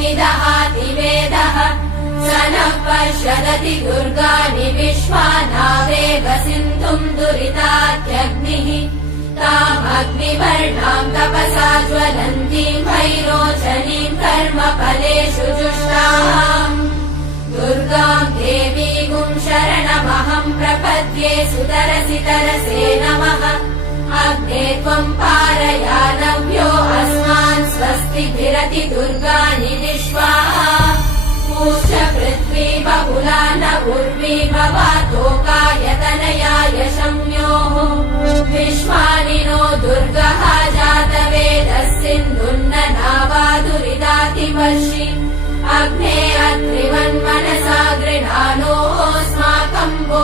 निदहाति वेदः स नः पर्षदति दुर्गाणि विश्वानावेव सिन्धुम् दुरितात्यग्निः तामग्निवर्णाम् तपसा ज्वलन्तीम् भैरोचनीम् कर्मफलेषु जुष्टाम् दुर्गाम् देवीगुम् शरणमहम् प्रपद्ये सुतरसि तरसे नमः अग्ने त्वम् पारयानव्यो अस्मान् स्वस्तिभिरति दुर्गाणि विश्वा पूष्य पृथ्वी बहुला न उर्वी भवातोकायतनयाय शम्योः विश्वानि नो दुर्गः जातवेदः सिन्धुन्न नावादुरिदातिवर्षि अग्ने अत्रिवन्मनसा गृहाणोऽस्माकम्